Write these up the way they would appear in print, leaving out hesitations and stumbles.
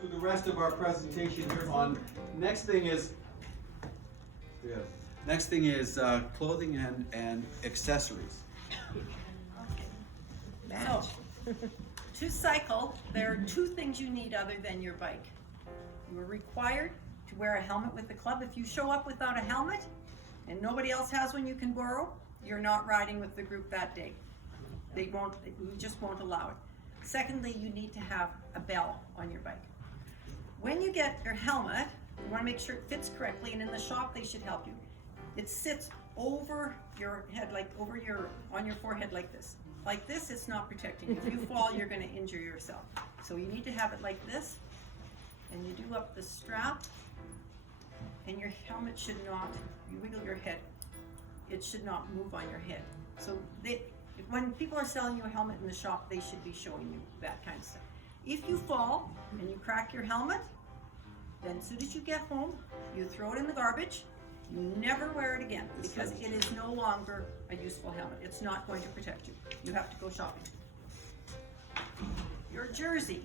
through the rest of our presentation here on, next thing is clothing and accessories. So, to cycle, there are two things you need other than your bike. You are required to wear a helmet with the club. If you show up without a helmet and nobody else has one you can borrow, you're not riding with the group that day. We just won't allow it. Secondly, you need to have a bell on your bike. When you get your helmet, you want to make sure it fits correctly, and in the shop they should help you. It sits over your head, like on your forehead like this. Like this, it's not protecting you. If you fall, you're going to injure yourself. So you need to have it like this, and you do up the strap, and your helmet should not, you wiggle your head, it should not move on your head. So when people are selling you a helmet in the shop, they should be showing you that kind of stuff. If you fall and you crack your helmet, then as soon as you get home, you throw it in the garbage. You never wear it again because it is no longer a useful helmet. It's not going to protect you. You have to go shopping. Your jersey.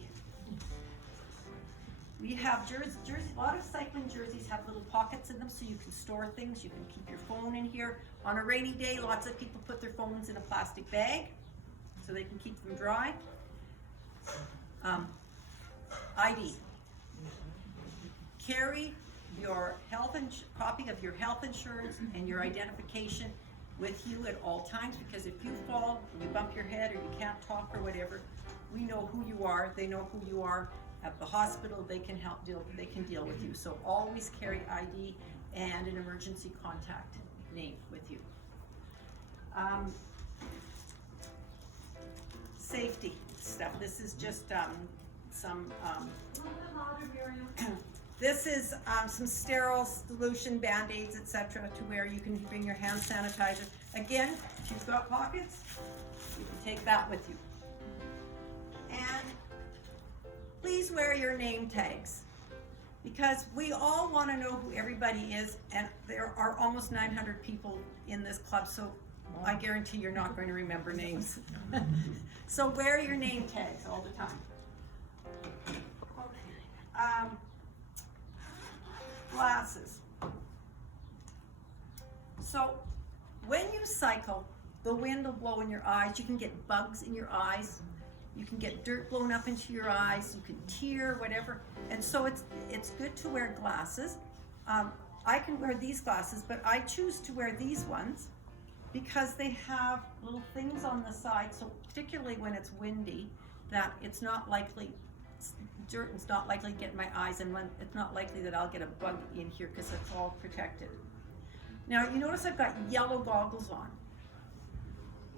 We have jersey. A lot of cycling jerseys have little pockets in them so you can store things. You can keep your phone in here. On a rainy day, lots of people put their phones in a plastic bag so they can keep them dry. ID. Carry your copy of your health insurance and your identification with you at all times, because if you fall, you bump your head, or you can't talk or whatever, we know who you are. They know who you are. At the hospital, they can deal with you. So always carry ID and an emergency contact name with you. Safety stuff. This is just this is some sterile solution, Band-Aids, etc., to where you can bring your hand sanitizer. Again, if you've got pockets, you can take that with you. And please wear your name tags, because we all want to know who everybody is, and there are almost 900 people in this club, so I guarantee you're not going to remember names. So wear your name tags all the time. Glasses. So when you cycle, the wind will blow in your eyes. You can get bugs in your eyes. You can get dirt blown up into your eyes. You can tear, whatever. And so it's good to wear glasses. I can wear these glasses, but I choose to wear these ones because they have little things on the side. So particularly when it's windy, that it's not likely, dirt is not likely to get in my eyes, and it's not likely that I'll get a bug in here because it's all protected. Now you notice I've got yellow goggles on.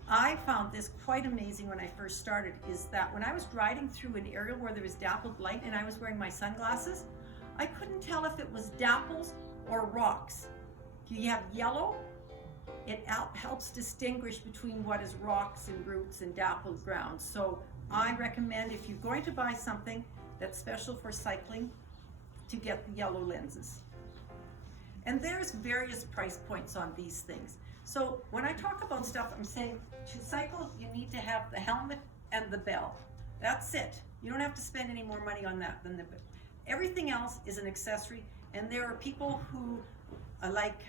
I found this quite amazing when I first started, is that when I was riding through an area where there was dappled light and I was wearing my sunglasses, I couldn't tell if it was dapples or rocks. If you have yellow, it helps distinguish between what is rocks and roots and dappled ground. So I recommend, if you're going to buy something that's special for cycling, to get the yellow lenses. And there's various price points on these things. So when I talk about stuff, I'm saying to cycle, you need to have the helmet and the bell. That's it. You don't have to spend any more money on that than everything else is an accessory. And there are people who like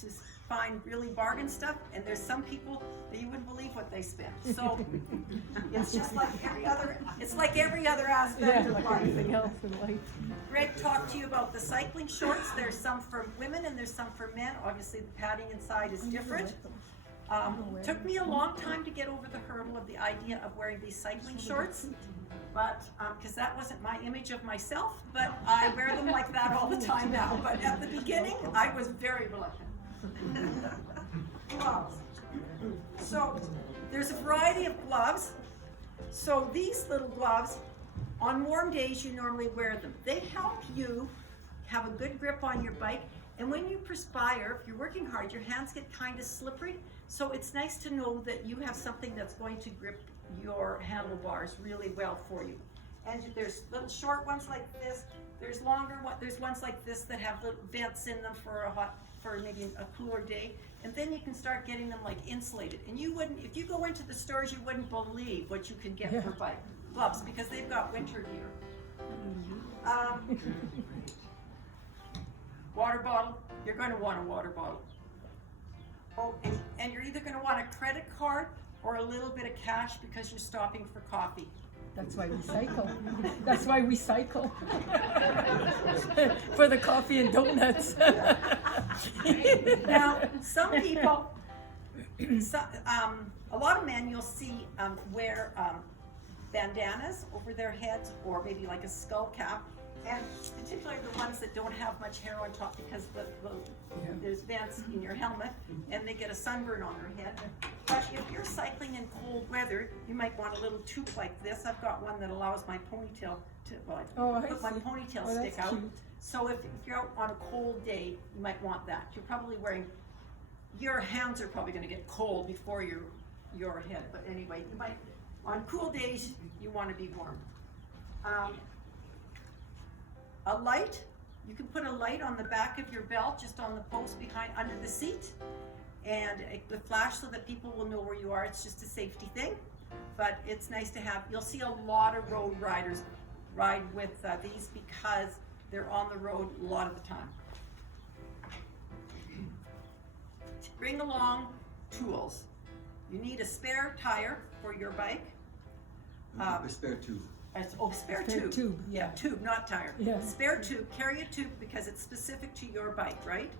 to find really bargain stuff, and there's some people that you wouldn't believe what they spend. So it's just like every other aspect of life. Greg talked to you about the cycling shorts. There's some for women and there's some for men. Obviously the padding inside is different. Took me a long time to get over the hurdle of the idea of wearing these cycling shorts, but because that wasn't my image of myself, but I wear them like that all the time now. But at the beginning, I was very reluctant. Gloves. So there's a variety of gloves. So these little gloves, on warm days you normally wear them. They help you have a good grip on your bike, and when you perspire, if you're working hard, your hands get kind of slippery. So it's nice to know that you have something that's going to grip your handlebars really well for you. And there's little short ones like this. There's longer ones. There's ones like this that have little vents in them for maybe a cooler day. And then you can start getting them like insulated. And you wouldn't, if you go into the stores, you wouldn't believe what you can get for bike gloves, because they've got winter gear. Water bottle, you're going to want a water bottle. Oh, and you're either going to want a credit card or a little bit of cash because you're stopping for coffee. That's why we cycle. That's why we cycle. For the coffee and donuts. Now, some people, a lot of men you'll see wear bandanas over their heads or maybe like a skull cap, and particularly the ones that don't have much hair on top because there's vents in your helmet and they get a sunburn on their head. But if you're cycling in cold weather, you might want a little toque like this. I've got one that allows my ponytail to, put my ponytail stick out. Cute. So if you're out on a cold day, you might want that. You're probably wearing, your hands are probably gonna get cold before your head. But anyway, you might, on cool days, you wanna be warm. A light, you can put a light on the back of your belt, just on the post behind, under the seat. And it would flash so that people will know where you are. It's just a safety thing, but it's nice to have. You'll see a lot of road riders ride with these because they're on the road a lot of the time. To bring along tools. You need a spare tire for your bike. A spare tube. Spare Spare tube, yeah. Tube, not tire. Yeah. Spare tube, carry a tube because it's specific to your bike, right?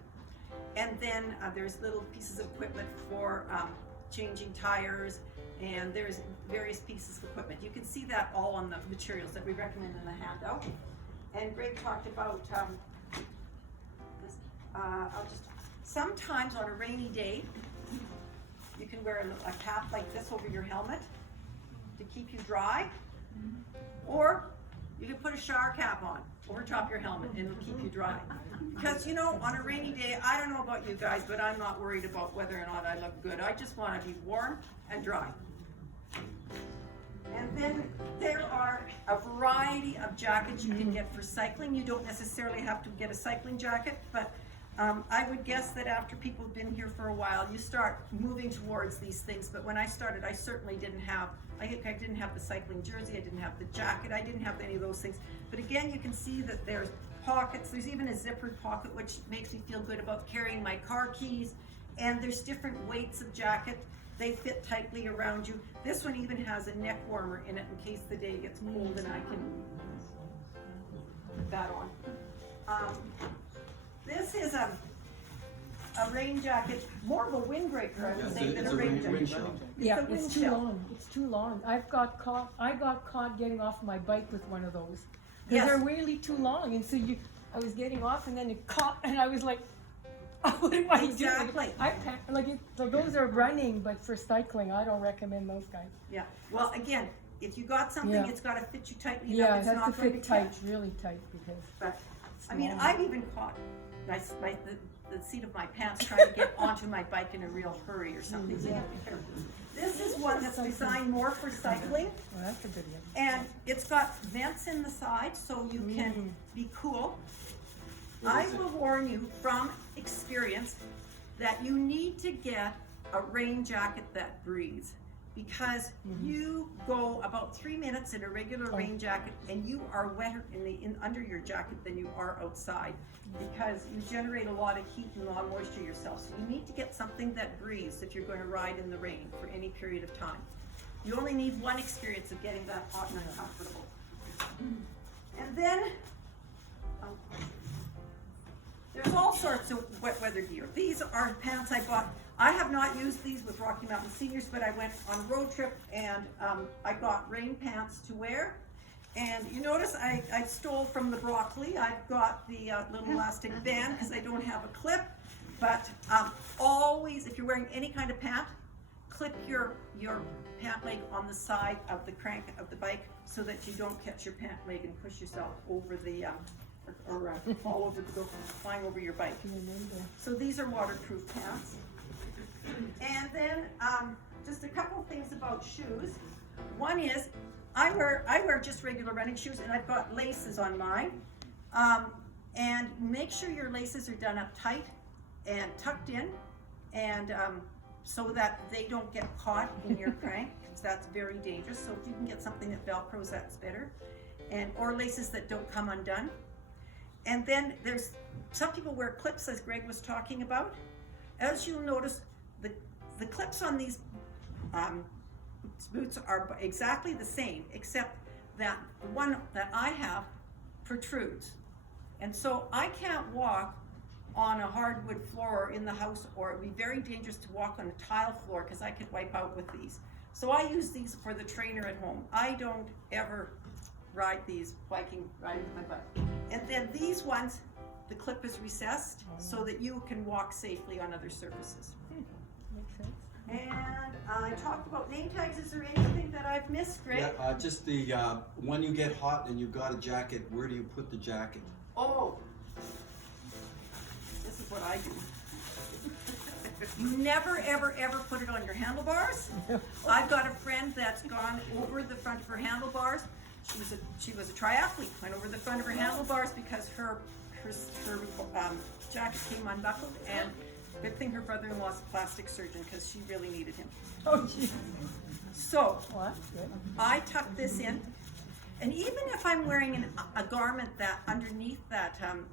And then there's little pieces of equipment for changing tires, and there's various pieces of equipment. You can see that all on the materials that we recommend in the handout. And Greg talked about this. Sometimes on a rainy day, you can wear a cap like this over your helmet to keep you dry. Or you can put a shower cap on over top your helmet and it'll keep you dry. Because you know, on a rainy day, I don't know about you guys, but I'm not worried about whether or not I look good. I just want to be warm and dry. And then there are a variety of jackets you can get for cycling. You don't necessarily have to get a cycling jacket, but I would guess that after people have been here for a while, you start moving towards these things. But when I started, I certainly didn't have, I didn't have the cycling jersey, I didn't have the jacket, I didn't have any of those things. But again, you can see that there's pockets, there's even a zippered pocket, which makes me feel good about carrying my car keys. And there's different weights of jacket. They fit tightly around you. This one even has a neck warmer in it in case the day gets cold and I can put that on. This is a rain jacket, more of a windbreaker, I would say, than a rain jacket. Yeah, It's a it's wind too chill. long. It's too long. I got caught getting off my bike with one of those. Because Yes. they're really too long, and so I was getting off, and then it caught, and I was like, oh, what am I Exactly. doing? So those are running, but for cycling, I don't recommend those guys. Yeah, well, again, if you got something, Yeah. it's gotta fit you tightly Yeah, enough, it it's has not to going fit to tight, catch. really tight, because But, it's I mean, long. I've even caught the seat of my pants trying to get onto my bike in a real hurry or something, so you have to be careful. This is one that's designed more for cycling, Well, that's a good one. and it's got vents in the side so you can be cool. I will warn you from experience that you need to get a rain jacket that breathes, because you go about 3 minutes in a regular rain jacket and you are wetter under your jacket than you are outside, because you generate a lot of heat and a lot of moisture yourself. So you need to get something that breathes if you're going to ride in the rain for any period of time. You only need one experience of getting that hot and uncomfortable. And then there's all sorts of wet weather gear. These are pants I bought. I have not used these with Rocky Mountain Seniors, but I went on a road trip and I got rain pants to wear. And you notice I stole from the broccoli. I've got the little elastic band because I don't have a clip. But always, if you're wearing any kind of pant, clip your pant leg on the side of the crank of the bike so that you don't catch your pant leg and push yourself over the or fall over the go flying over your bike. So these are waterproof pants. And then just a couple things about shoes. One is I wear just regular running shoes, and I've got laces on mine. And make sure your laces are done up tight and tucked in, and so that they don't get caught in your crank, because that's very dangerous. So if you can get something that Velcros, that's better. and or laces that don't come undone. And then there's some people wear clips, as Greg was talking about. As you'll notice, the clips on these boots are exactly the same, except that the one that I have protrudes. And so I can't walk on a hardwood floor in the house, or it would be very dangerous to walk on a tile floor because I could wipe out with these. So I use these for the trainer at home. I don't ever ride these riding with my butt. And then these ones, the clip is recessed so that you can walk safely on other surfaces. Makes sense. And I talked about name tags. Is there anything that I've missed, Greg? Yeah, just the, when you get hot and you've got a jacket, where do you put the jacket? Oh, this is what I do. You never, ever, ever put it on your handlebars. I've got a friend that's gone over the front of her handlebars. She was a triathlete, went over the front of her handlebars because her jacket came unbuckled, and good thing her brother-in-law's a plastic surgeon because she really needed him. Oh, gee. So Well, that's good. I tuck this in, and even if I'm wearing a garment that underneath that and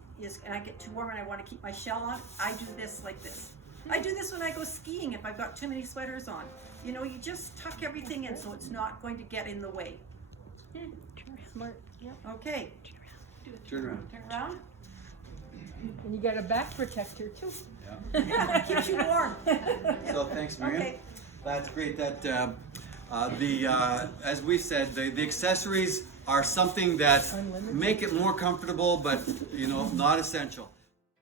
I get too warm and I want to keep my shell on, I do this like this. I do this when I go skiing if I've got too many sweaters on. You know, you just tuck everything in so it's not going to get in the way. Smart. Yeah. Okay, Turn around. turn around. And you got a back protector too. Yeah. Yeah, it keeps you warm. So thanks, Marian. Okay. That's great. That as we said, the accessories are something that Unlimited. make it more comfortable, but you know, not essential.